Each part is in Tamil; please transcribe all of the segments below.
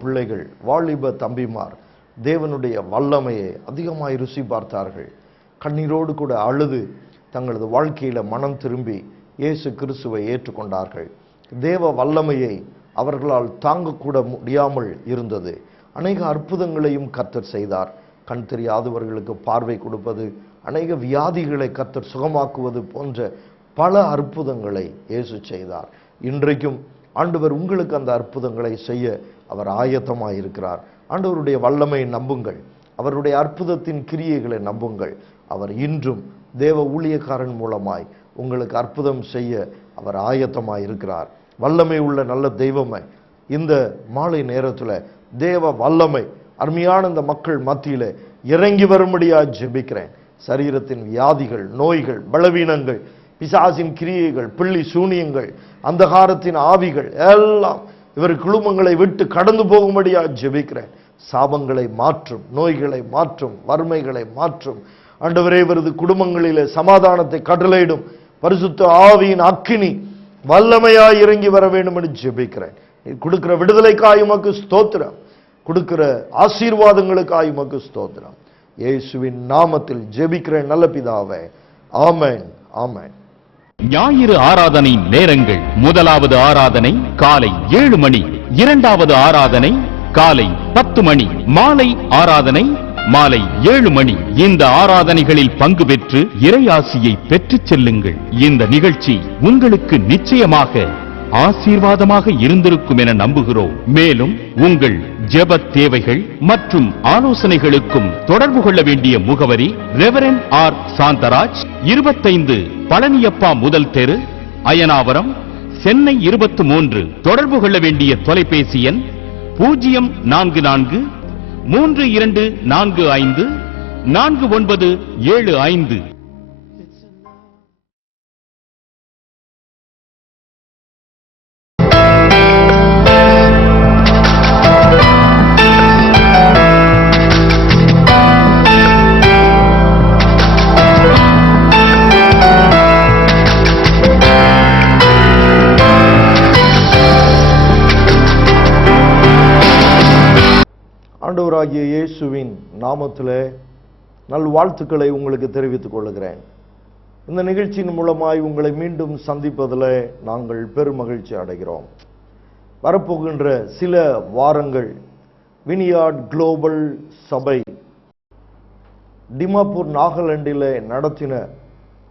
பிள்ளைகள், வாலிப தம்பிமார் தேவனுடைய வல்லமையை அதிகமாய் ருசி பார்த்தார்கள். கண்ணீரோடு கூட அழுது தங்களது வாழ்க்கையில மனம் திரும்பி இயேசு கிறிஸ்துவை ஏற்றுக்கொண்டார்கள். தேவ வல்லமையை அவர்களால் தாங்கக்கூட முடியாமல் இருந்தது. அநேக அற்புதங்களையும் கர்த்தர் செய்தார். கண் தெரியாதவர்களுக்கு பார்வை கொடுப்பது, அநேக வியாதிகளை கர்த்தர் சுகமாக்குவது போன்ற பல அற்புதங்களை இயேசு செய்தார். இன்றைக்கும் ஆண்டவர் உங்களுக்கு அந்த அற்புதங்களை செய்ய அவர் ஆயத்தமாயிருக்கிறார். ஆண்டவருடைய வல்லமையை நம்புங்கள், அவருடைய அற்புதத்தின் கிரியைகளை நம்புங்கள். அவர் இன்றும் தேவ ஊழியக்காரன் மூலமாய் உங்களுக்கு அற்புதம் செய்ய அவர் ஆயத்தமாயிருக்கிறார். வல்லமை உள்ள நல்ல தெய்வமே, இந்த மாலை நேரத்தில் தேவ வல்லமை அருமையான இந்த மக்கள் மத்தியில இறங்கி வரும்படியா ஜெபிக்கிறேன். சரீரத்தின் வியாதிகள், நோய்கள், பலவீனங்கள், பிசாசின் கிரியைகள், பிள்ளி சூனியங்கள், அந்தகாரத்தின் ஆவிகள் எல்லாம் இவர் குடும்பங்களை விட்டு கடந்து போகும்படியா ஜெபிக்கிறேன். சாபங்களை மாற்றும், நோய்களை மாற்றும், வறுமைகளை மாற்றும். ஆண்டவரே, இவரது குடும்பங்களிலே சமாதானத்தை கட்டளையிடும். பரிசுத்த ஆவியின் அக்கினி வல்லமையாய் இறங்கி வர வேண்டும் என்று ஜெபிக்கிறேன். கொடுக்கிற விடுதலைக்காய் உமக்கு ஸ்தோத்திரம், கொடுக்கிற ஆசீர்வாதங்களுக்காய் உமக்கு ஸ்தோத்திரம். இயேசுவின் நாமத்தில் ஜெபிக்கிறேன் நல்ல பிதாவே, ஆமென், ஆமென். ஞாயிறு ஆராதனை நேரங்கள்: முதலாவது ஆராதனை காலை 7 மணி, இரண்டாவது ஆராதனை காலை 10 மணி, மாலை ஆராதனை மாலை 7 மணி. இந்த ஆராதனைகளில் பங்கு பெற்று இறையாசியை பெற்றுச் செல்லுங்கள். இந்த நிகழ்ச்சி உங்களுக்கு நிச்சயமாக ஆசீர்வாதமாக இருந்திருக்கும் என நம்புகிறோம். மேலும் உங்கள் ஜெப தேவைகள் மற்றும் ஆலோசனைகளுக்கும் தொடர்பு கொள்ள வேண்டிய முகவரி: ரெவரண்ட் ஆர் சாந்தராஜ், 25 பழனியப்பா முதல் தெரு, அயனாவரம், சென்னை 23. தொடர்பு கொள்ள வேண்டிய தொலைபேசி எண் 044 3245 4975. ஆண்டவராகிய இயேசுவின் நாமத்திலே நல்வாழ்த்துக்களை உங்களுக்கு தெரிவித்துக் கொள்கிறேன். இந்த நிகழ்ச்சியின் மூலமாய் உங்களை மீண்டும் சந்திப்பதில் நாங்கள் பெருமகிழ்ச்சி அடைகிறோம். வரப்போகின்ற சில வாரங்கள் வினியார்ட் குளோபல் சபை டிமாப்பூர், நாகாலாண்டில் நடத்தின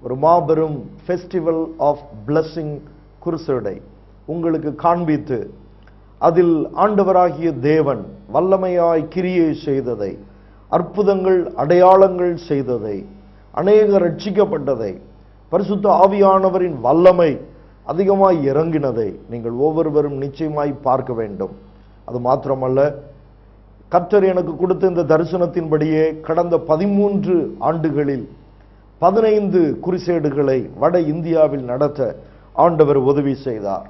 ஒரு மாபெரும் ஃபெஸ்டிவல் ஆஃப் பிளஸிங் குருசேடை உங்களுக்கு காண்பித்து, அதில் ஆண்டவராகிய தேவன் வல்லமையாய் கிரியை செய்ததை, அற்புதங்கள் அடையாளங்கள் செய்ததை, அநேகர் ரட்சிக்கப்பட்டதை, பரிசுத்த ஆவியானவரின் வல்லமை அதிகமாய் இறங்கினதை நீங்கள் ஒவ்வொருவரும் நிச்சயமாய் பார்க்க வேண்டும். அது மாத்திரமல்ல, கர்த்தர் எனக்கு கொடுத்த இந்த தரிசனத்தின்படியே கடந்த 13 ஆண்டுகளில் 15 குருசேடுகளை வட இந்தியாவில் நடத்த ஆண்டவர் உதவி செய்தார்.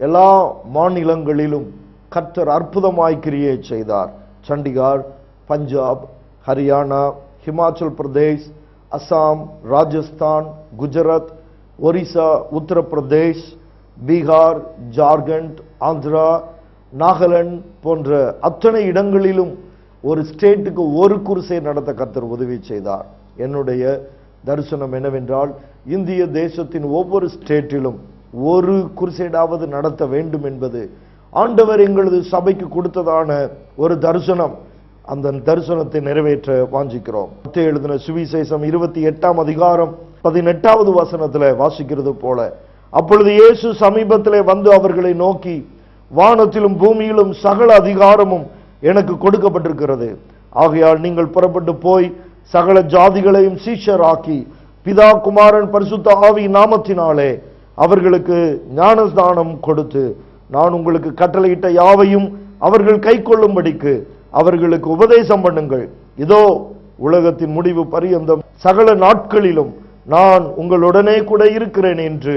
எல்லா மாநிலங்களிலும் கர்த்தர் அற்புதமாய் கிரியை செய்தார். சண்டிகார், பஞ்சாப், ஹரியானா, ஹிமாச்சல் பிரதேஷ், அசாம், ராஜஸ்தான், குஜராத், ஒரிசா, உத்தரப்பிரதேஷ், பீகார், ஜார்க்கண்ட், ஆந்திரா, நாகாலாந்து போன்ற அத்தனை இடங்களிலும் ஒரு ஸ்டேட்டுக்கு ஒரு குருசை நடத்த கர்த்தர் உதவி செய்தார். என்னுடைய தரிசனம் என்னவென்றால், இந்திய தேசத்தின் ஒவ்வொரு ஸ்டேட்டிலும் ஒரு குருசேடாவது நடத்த வேண்டும் என்பது ஆண்டவர் எங்களது சபைக்கு கொடுத்ததான ஒரு தரிசனம். அந்த தரிசனத்தை நிறைவேற்ற வாஞ்சிக்கிறோம். மத்தேயு எழுதின சுவிசேஷம் 28ஆம் அதிகாரம் 18வது வசனத்தில் வாசிக்கிறது போல, அப்பொழுது இயேசு சமீபத்திலே வந்து அவர்களை நோக்கி, வானத்திலும் பூமியிலும் சகல அதிகாரமும் எனக்கு கொடுக்கப்பட்டிருக்கிறது. ஆகையால் நீங்கள் புறப்பட்டு போய் சகல ஜாதிகளையும் சீஷராக்கி, பிதா, குமாரன், பரிசுத்த ஆவி நாமத்தினாலே அவர்களுக்கு ஞானஸ்நானம் கொடுத்து, நான் உங்களுக்கு கட்டளையிட்ட யாவையும் அவர்கள் கை கொள்ளும்படிக்கு அவர்களுக்கு உபதேசம் பண்ணுங்கள். இதோ உலகத்தின் முடிவு பரியந்தம் சகல நாட்களிலும் நான் உங்களுடனே கூட இருக்கிறேன் என்று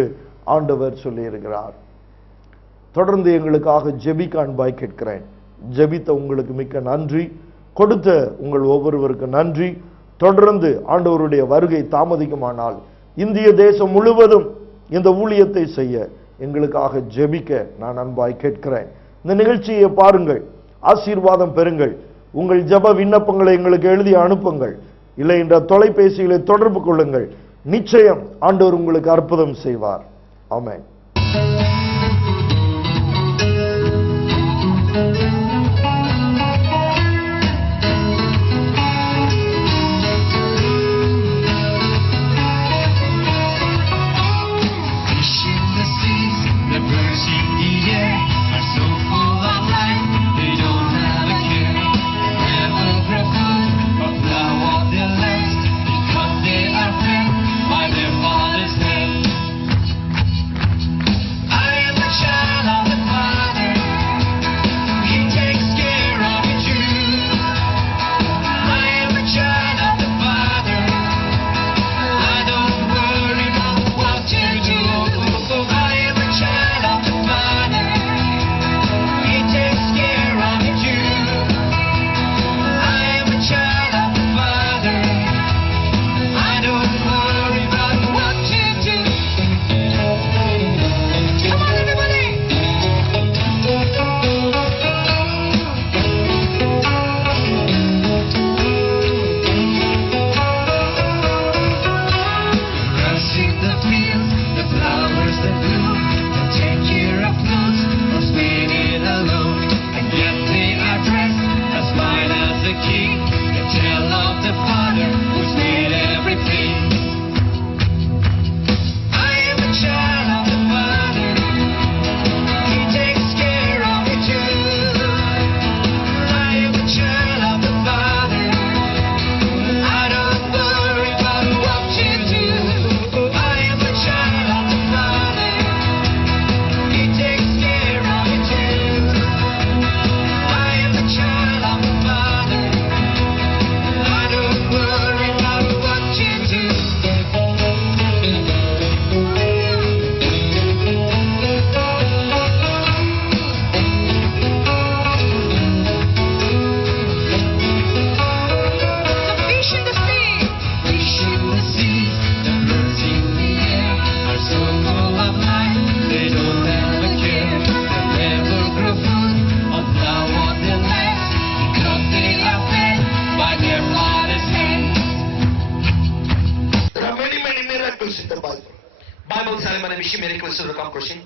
ஆண்டவர் சொல்லியிருக்கிறார். தொடர்ந்து எங்களுக்காக ஜெபிக்க அன்பாய் கேட்கிறேன். ஜெபித்த உங்களுக்கு மிக்க நன்றி, கொடுத்த உங்கள் ஒவ்வொருவருக்கு நன்றி. தொடர்ந்து ஆண்டவருடைய வருகை தாமதிக்குமானால் இந்திய தேசம் முழுவதும் இந்த ஊழியத்தை செய்ய எங்களுக்காக ஜெபிக்க நான் அன்பாய் கேட்கிறேன். இந்த நிகழ்ச்சியை பாருங்கள். ஆசீர்வாதம் பெறுங்கள். உங்கள் ஜெப விண்ணப்பங்களை எங்களுக்கு எழுதி அனுப்புங்கள். இல்லை என்ற தொலைபேசிகளை தொடர்பு கொள்ளுங்கள். நிச்சயம் ஆண்டவர் உங்களுக்கு அற்புதம் செய்வார். ஆமென்.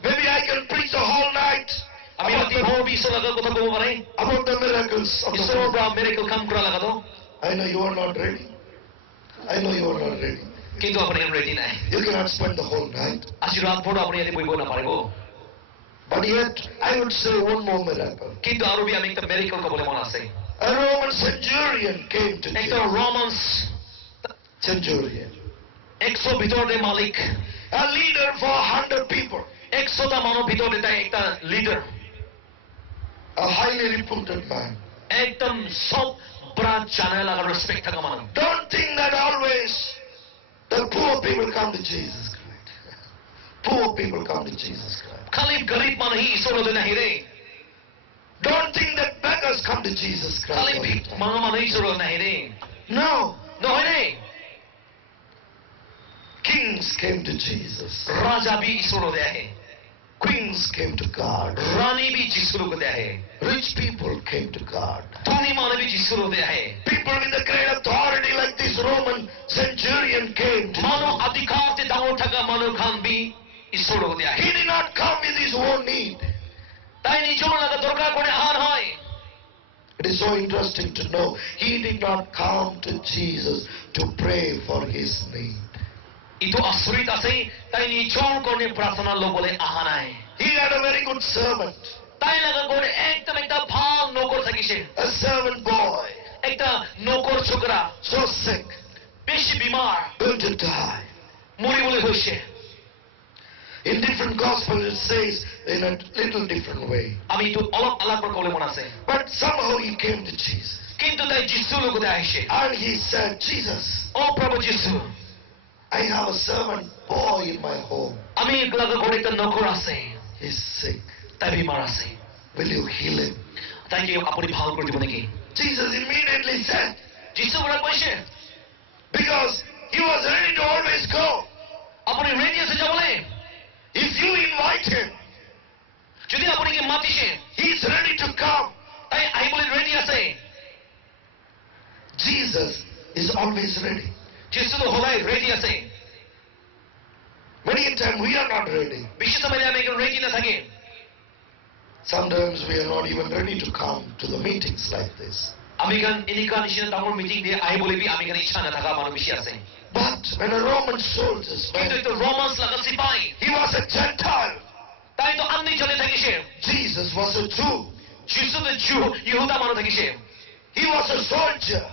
Maybe I can preach the whole night about the miracles of the Lord. I know you are not ready. I know you are not ready. You cannot spend the whole night. But yet, I would say one more miracle. A Roman centurion came to Jesus. Centurion. A leader for 100 people. A highly reputed man. Don't think that always the poor people come to Jesus Christ. Poor people come to Jesus Christ. Don't think that beggars come to Jesus Christ. No. Kings came to Jesus. Queens came to God. Rich people came to God. People with a great authority like this Roman centurion came to God. He did not come with his own need. It is so interesting to know he did not come to Jesus to pray for his need. He had a very good servant. A servant boy. So sick. Going to die. In different gospels it says in a little different way. But somehow he came to Jesus. And he said, Jesus, I have a servant boy in my home. He's sick. Will you heal him? Jesus immediately said, because he was ready to always go. If you invite him, he's ready to come. Jesus is always ready. যিশুতো সদায় ৰেডি আছে। Many a time we are not ready. বেছি সময় আমি ৰেডি নাথাকে। Sometimes we are not even ready to come to the meetings like this. আমি গান এনেকুৱা নিচিনা ডাঙৰ মিটিং দিয়ে আহিবলৈ বি আমি গান ইচ্ছা নাথাকা মানুহ বেছি আছে। But when a Roman soldier, কিন্তু এইটো ৰমান্স লগা চিপাহী, he was a Gentile. তাইতো আন্নি চলে থাকিছে। Jesus was a Jew. যিশুতো জু ইহুদা মানুহ থাকিছে। He was a soldier.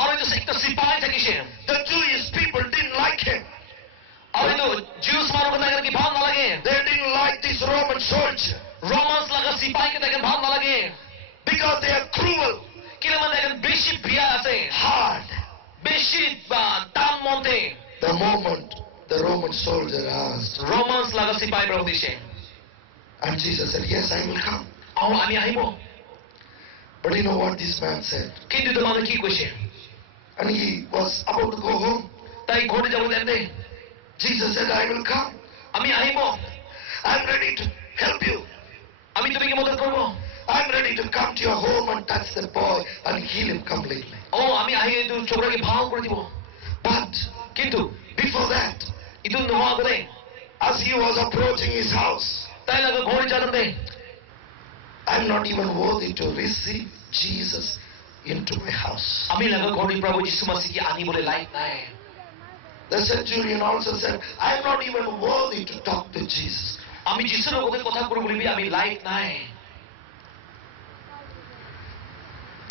আৰু এইটো একটা চিপাহী থাকিছে। The Jewish people didn't like him. আৰু এইটো জিউছ মানুহক তাকে কি ভাল নালাগে। They didn't like this Roman soldier ৰমান্স লগা চিপাহীকে তাকে ভাল নালাগে। because they are cruel, কিলে মানে তাকে বেছি বিয়া আছে, hard. বেছি দাম মতে। The moment the Roman soldier asked, ৰমান্স লগা চিপাহী পৰা দিছে। and Jesus said, yes, I will come. আৰু আমি আহিব। But you know what this man said? কিন্তু তো মানে কি কৈছে? And he was about to go home. তাই ঘৰলৈ যাব তেন্তে Jesus said, I will come. আমি আহিব। I'm ready to help you. আমি তোমাকে মদত করব। I'm ready to come to your home and touch the boy and heal him completely. ও আমি আহি এইটো ছোকৰাকে ভাল কৰি দিব। But কিন্তু before that, এইটো নোহোৱা আগতে as he was approaching his house, তাই লগা ঘৰ যাওঁতে I'm not even worthy to receive Jesus into my house. আমি লগা ঘৰলৈ প্ৰভু যীশু মसीहকে আনিবলৈ লাইক নাই। The centurion also said, I'm not even worthy to talk to Jesus. আমি যীশুৰ লগত কথা কৰিবলৈ আমি লাইক নাই।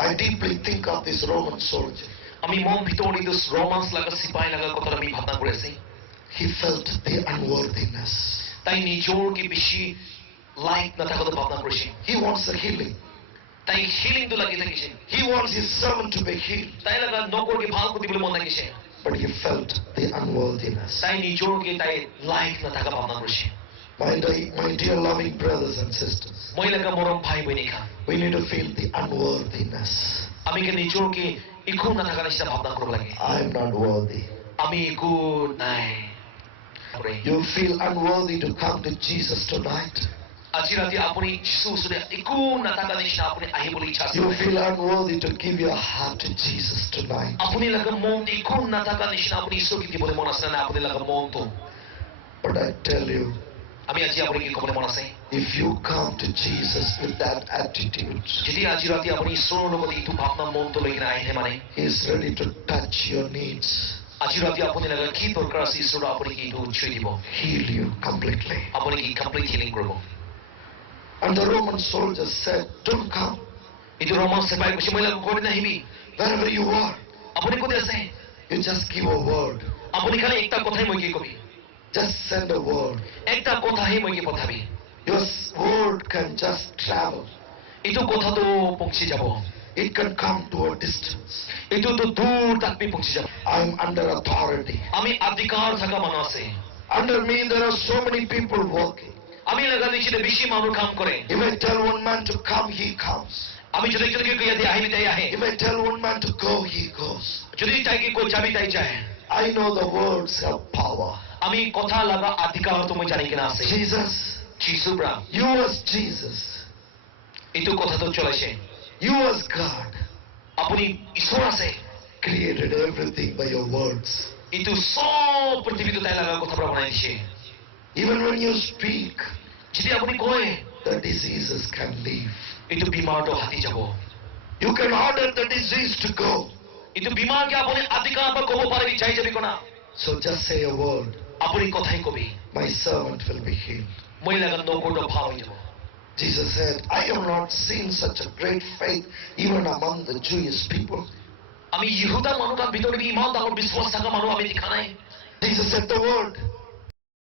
I deeply think of this Roman soldier. আমি মন ভিতৰত এইটো ৰমান্স লগা চিপাহী লগা কথা আমি ভাবনা কৰি আছি। He felt the unworthiness. তাই নিজৰকে বেছি লাইক নাথাকোঁ ভাবনা কৰিছে। He wants the healing. তাই হিলিংটো লাগি থাকিছে। He wants his servant to be healed. তাই লগা নকৰকে ভাল কৰি দিবলৈ মন লাগিছে। But he felt the unworthiness. তাই নিজৰকে তাই লাইক নাথাকা ভাবনা কৰিছে। My dear loving brothers and sisters, মই লগা মৰম ভাই বহিনী খান, we need to feel the unworthiness. আমি কি নিজৰকে একো নাথাকা নিচিনা ভাবনা কৰিব লাগে। I am not worthy. আমি একো নাই। You feel unworthy to come to Jesus tonight. আজি ৰাতি আপুনি যীশুৰ ওচৰত একো নাথাকা নিচিনা আপুনি আহিবলৈ ইচ্ছা আছে। You feel unworthy to give your heart to Jesus tonight. আপুনি লগা মন একো নাথাকা নিচিনা আপুনি ঈশ্বৰকে দিবলৈ মন আছে নে আপুনি লগা মনটো? But I tell you, আমি আজি আপুনি কি ক'বলৈ মন আছে? if you come to Jesus with that attitude, যদি আজি ৰাতি আপুনি ঈশ্বৰৰ লগত এইটো ভাৱনা মনটো লৈ কিনে আহে মানে He is ready to touch your needs, আজি ৰাতি আপুনি লগা কি দৰকাৰ আছে ঈশ্বৰ আপুনি কি এইটো উৎসই দিব, heal you completely. আপুনি কি কমপ্লিট হিলিং কৰিব। And the Roman soldiers said, don't come. এইটো ৰমান চিপাহী কৈছে মই লগা ঘৰলৈ নাহিবি। Wherever you are, আপুনি ক'ত আছে? you just give a word. আপুনি খালি একটা কথাই মই কি কবি, Just send a word. একটা কথাহে মই কি পঠাবি। Your word can just travel. এইটো কথাটো পৌঁছি যাব। It can come to a distance. এইটোতো দূৰ তাক পৌঁছি যাব। I'm under authority. আমি অধিকাৰ থকা মানুহ আছে। Under me there are so many people working. আমি লগা নিচিনা বেছি মানুহ কাম কৰে। If I tell one man to come, he comes. আমি যদি একজনকে কৈ দিয়ে আহিবি তাই আহে। If I tell one man to go, he goes. যদি তাইকে কৈ যাবি তাই যায়। I know the words have power. আমি কথা লগা অধিকাৰটো মই জানি কিনে আছে। Jesus, যীশু ব্ৰা you as Jesus, এইটো কথাটো চলাইছে। you as God, আপুনি ঈশ্বৰ আছে। created everything by your words. এইটো সব পৃথিৱীটো তাই লগা কথা পৰা বনাই দিছে। Even when you speak, যদি আপুনি কয় the diseases can leave. এইটো বিমাৰটো হাতি যাব। You can order the disease to go. এইটো বিমাৰকে আপুনি অধিকাৰ পৰা ক'ব পাৰিবি যাই যাবি কোনা। So just say a word. আপুনি কথাই কবি My servant will be healed. মই লগা নকৰটো ভাল হৈ যাব। Jesus said, I have not seen such a great faith even among the Jewish people. আমি ইহুদা মানুহৰ ভিতৰত ইমান ডাঙৰ বিশ্বাস থকা মানুহ আমি দেখা নাই। Jesus said the word.